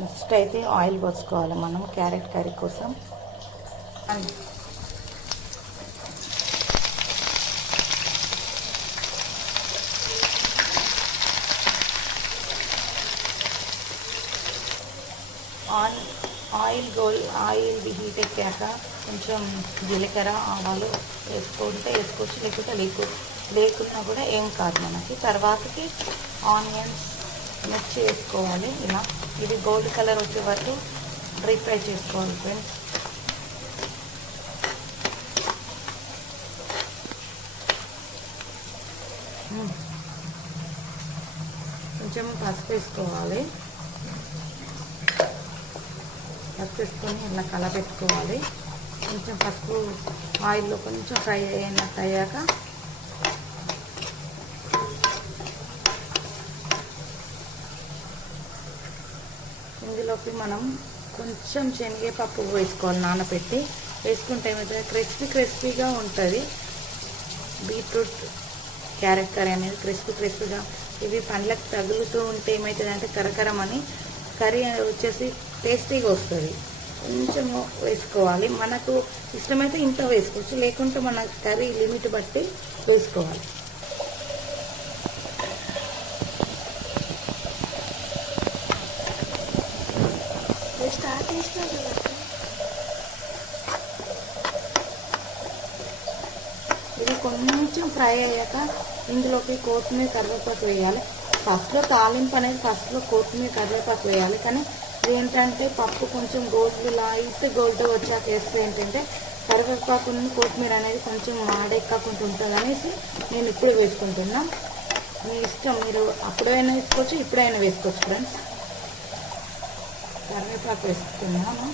Next అయితే oil పోసుకోవాలి మనం క్యారెట్ కర్రీ కోసం. ఆయిల్ హీట్ ఎక్కాక కొంచెం జీలకర్ర ఆవాలు వేసుకోవచ్చు, లేకపోతే లేకున్నా కూడా ఏం కాదు మనకి. తర్వాతకి ఆనియన్స్ మిర్చి వేసుకోవాలి. ఇలా ఇది గోల్డ్ కలర్ వచ్చే వరకు డ్రై ఫ్రై చేసుకోవాలి ఫ్రెండ్స్. కొంచెం పసుపు వేసుకోవాలి. పసుపు వేసుకొని ఇలా కలపెట్టుకోవాలి. కొంచెం పసుపు ఆయిల్లో కొంచెం ఫ్రై అయినట్టు అయ్యాక ఇందులోకి మనం కొంచెం శనగపప్పు వేసుకోవాలి నానబెట్టి. వేసుకుంటే ఏమైతే క్రిస్పీగా ఉంటుంది. బీట్రూట్ క్యారెట్ కర్రీ అనేది క్రిస్పీగా ఇవి పండ్లకు తగులుతూ ఉంటే ఏమవుతుందంటే కరకరమని కర్రీ వచ్చేసి టేస్టీగా వస్తుంది. కొంచెం వేసుకోవాలి. మనకు ఇష్టమైతే ఇంత వేసుకోవచ్చు, లేకుంటే మన కర్రీ లిమిట్ బట్టి వేసుకోవాలి. ఇది కొంచెం ఫ్రై అయ్యాక ఇందులోకి కొత్తిమీర కరివేపాకు వేయాలి. ఫస్ట్లో తాలింపు అనేది ఫస్ట్లో కొత్తిమీర కరివేపాకు వేయాలి. కానీ ఏంటంటే పప్పు కొంచెం లైట్ గోల్డ్ వచ్చాక వేస్తే ఏంటంటే కరివేపాకు కొత్తిమీర అనేది కొంచెం ఆడెక్కకుండా ఉంటుంది అనేసి నేను ఇప్పుడు వేసుకుంటున్నా. మీ ఇష్టం, మీరు అప్పుడైనా వేసుకోవచ్చు, ఇప్పుడైనా వేసుకోవచ్చు ఫ్రెండ్స్. కరివేపాకు వేసుకున్నాను.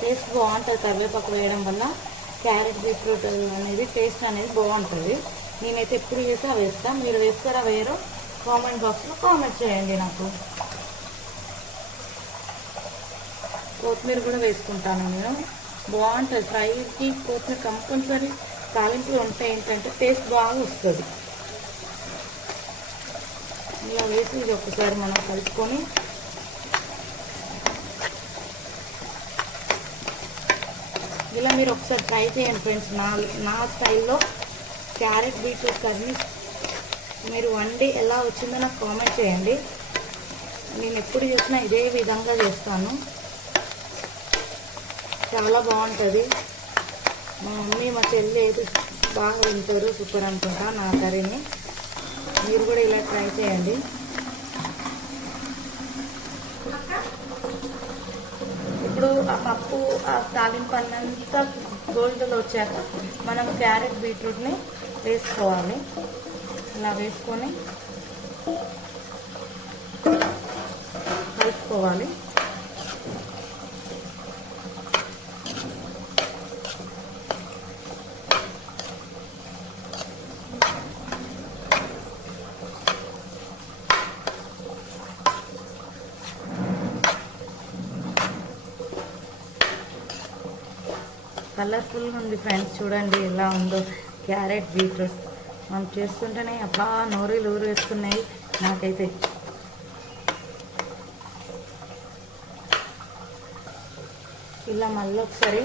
టేస్ట్ బాగుంటుంది కరివేపాకు వేయడం వల్ల. క్యారెట్ బీట్రూట్ అనేది టేస్ట్ అనేది బాగుంటుంది. నేనైతే ఎప్పుడు చేసా వేస్తా. మీరు వేస్తారా వేయరో కామెంట్ బాక్స్లో కామెంట్ చేయండి నాకు. కొత్తిమీర కూడా వేసుకుంటాను నేను. బాగుంటుంది ఫ్రైకి కొత్తిమీర కంపల్సరీ. తాలింపులు ఉంటే ఏంటంటే టేస్ట్ బాగా వస్తుంది. ఇలా వేసి ఇది ఒకసారి మనం కలుపుకొని ఇలా మీరు ఒకసారి ట్రై చేయండి ఫ్రెండ్స్. నా స్టైల్లో క్యారెట్ బీట్రూట్ కర్రీ మీరు వండి ఎలా వచ్చిందో నాకు కామెంట్ చేయండి. నేను ఎప్పుడు చేసినా ఇదే విధంగా చేస్తాను. చాలా బాగుంటుంది. మా మమ్మీ మా చెల్లి ఏది బాగా వింటారు, సూపర్ అనుకుంటా నా కర్రీని. మీరు కూడా ఇలా ట్రై చేయండి. ఇప్పుడు ఆ పప్పు ఆ తాలింపు అన్నంతా గోల్డ్లో వచ్చాక మనం క్యారెట్ బీట్రూట్ని వేసుకోవాలి. ఇలా వేసుకొని కలుపుకోవాలి. కలర్ఫుల్గా ఉంది ఫ్రెండ్స్. చూడండి ఎలా ఉందో క్యారెట్ బీట్రూట్. మనం చేస్తుంటేనే అబ్బా నోరులు వేస్తున్నాయి నాకైతే. ఇలా మళ్ళీ ఒకసారి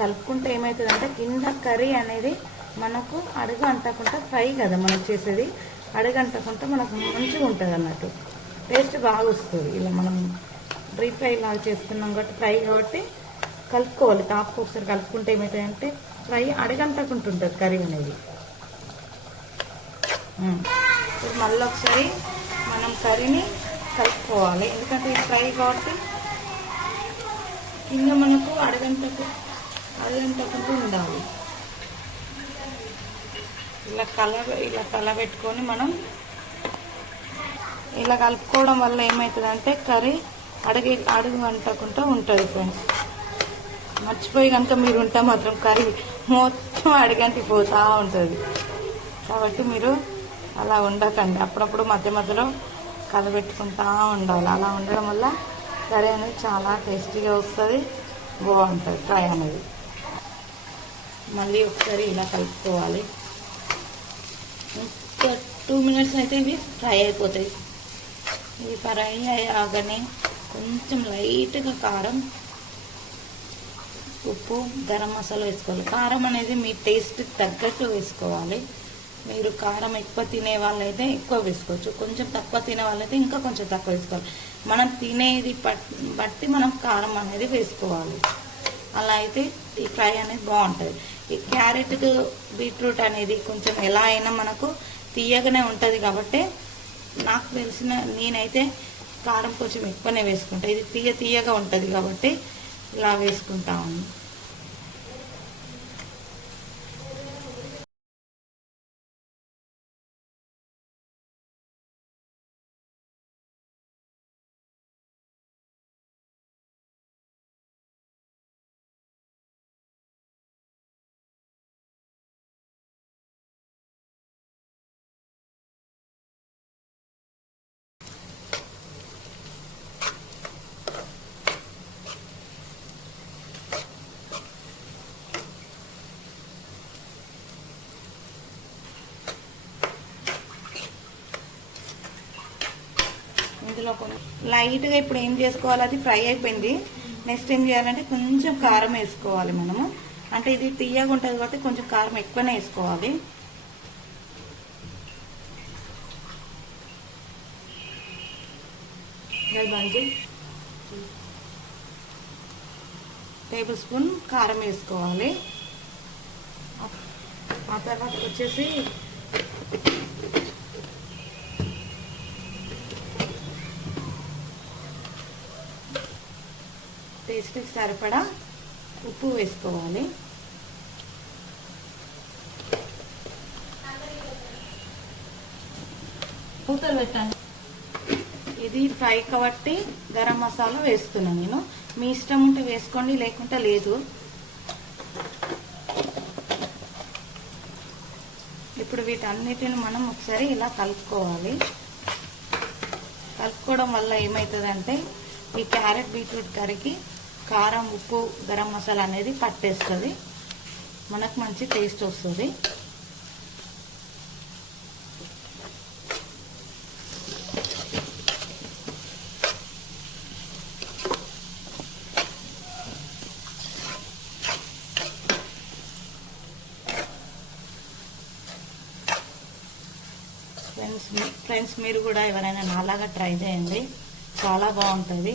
కలుపుకుంటే ఏమవుతుందంటే కింద కర్రీ అనేది మనకు అడుగు అంటకుండా ఫ్రై కదా మనం చేసేది. అడగంటకుంటే మనకు మంచిగా ఉంటుంది అన్నట్టు, టేస్ట్ బాగా వస్తుంది. ఇలా మనం డీప్ ఫ్రై లాగా చేస్తున్నాం కాబట్టి, ఫ్రై కాబట్టి కలుపుకోవాలి. టాప్కి ఒకసారి కలుపుకుంటే ఏమవుతాయంటే ఫ్రై అడగంటకుంటుంటుంది కర్రీ అనేది. ఇప్పుడు మళ్ళీ ఒకసారి మనం కర్రీని కలుపుకోవాలి, ఎందుకంటే ఇది ఫ్రై కాబట్టి కింద మనకు అడగంటకుంటూ ఉండాలి. ఇలా కలబెట్టుకొని మనం ఇలా కలుపుకోవడం వల్ల ఏమవుతుందంటే కర్రీ అడుగు అంటకుండా ఉంటుంది ఫ్రెండ్స్. మర్చిపోయి కనుక మీరు ఉంటే మాత్రం కర్రీ మొత్తం అడుగంటిపోతూ ఉంటుంది. కాబట్టి మీరు అలా ఉండకండి, అప్పుడప్పుడు మధ్య మధ్యలో కలబెట్టుకుంటూ ఉండాలి. అలా ఉండడం వల్ల కర్రీ అనేది చాలా టేస్టీగా వస్తుంది, బాగుంటుంది ఫ్రై అనేది. మళ్ళీ ఒకసారి ఇలా కలుపుకోవాలి. ఇంకా 2 మినిట్స్ అయితే ఇవి ఫ్రై అయిపోతాయి. ఇవి ఫ్రై అయ్యాగానే కొంచెం లైట్గా కారం, ఉప్పు, గరం మసాలా వేసుకోవాలి. కారం అనేది మీ టేస్ట్కి తగ్గట్టు వేసుకోవాలి. మీరు కారం ఎక్కువ తినే వాళ్ళైతే ఎక్కువ వేసుకోవచ్చు, కొంచెం తక్కువ తినే వాళ్ళైతే ఇంకా కొంచెం తక్కువ వేసుకోవాలి. మనం తినేది బట్టి మనం కారం అనేది వేసుకోవాలి. అలా అయితే ఈ ఫ్రై అనేది బాగుంటుంది. ఈ క్యారెట్ బీట్రూట్ అనేది కొంచెం ఎలా అయినా మనకు తీయగానే ఉంటుంది కాబట్టి నాకు నేనైతే కారం కొంచెం ఎక్కువనే వేసుకుంటా. ఇది తీయగా ఉంటుంది కాబట్టి ఇలా వేసుకుంటాము. ఇందులో కొంచెం లైట్గా ఇప్పుడు ఏం చేసుకోవాలి, అది ఫ్రై అయిపోయింది. నెక్స్ట్ ఏం చేయాలంటే కొంచెం కారం వేసుకోవాలి మనము. అంటే ఇది తీయగా ఉంటుంది కాబట్టి కొంచెం కారం ఎక్కువనే వేసుకోవాలి. టేబుల్ స్పూన్ కారం వేసుకోవాలి. ఆ తర్వాత వచ్చేసి టేస్ట్కి సరిపడా ఉప్పు వేసుకోవాలి. పూతలు పెట్టండి. ఇది ఫ్రై కాబట్టి గరం మసాలా వేస్తున్నాను నేను. మీ ఇష్టం ఉంటే వేసుకోండి, లేకుంటే లేదు. ఇప్పుడు వీటన్నిటిని మనం ఒకసారి ఇలా కలుపుకోవాలి. కలుపుకోవడం వల్ల ఏమవుతుందంటే ఈ క్యారెట్ బీట్రూట్ కర్రీకి కారం, ఉప్పు, గరం మసాలా అనేది పట్టేస్తుంది, మనకు మంచి టేస్ట్ వస్తుంది. ఫ్రెండ్స్ మీరు కూడా ఎవరైనా నాలాగా ట్రై చేయండి, చాలా బాగుంటుంది.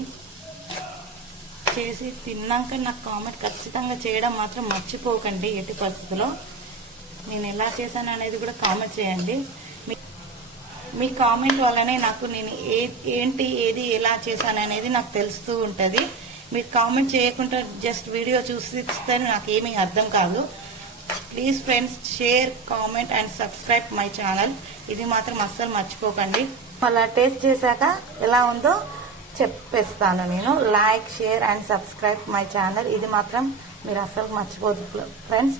చేసి తిన్నాక నాకు కామెంట్ ఖచ్చితంగా చేయడం మాత్రం మర్చిపోకండి. ఎట్టి పరిస్థితుల్లో నేను ఎలా చేశాను అనేది కూడా కామెంట్ చేయండి. మీ కామెంట్ వల్లనే నాకు నేను ఏది ఎలా చేశాను అనేది నాకు తెలుస్తూ ఉంటుంది. మీరు కామెంట్ చేయకుండా జస్ట్ వీడియో చూస్తే నాకేమీ అర్థం కాదు. Please friends, share, comment and subscribe my channel. ఇది మాత్రం అస్సలు మర్చిపోకండి. అలా టేస్ట్ చేశాక ఎలా ఉందో చెప్పేస్తాను నేను. Like, share and subscribe my channel. ఇది మాత్రం మీరు అస్సలు మర్చిపోదు ఫ్రెండ్స్.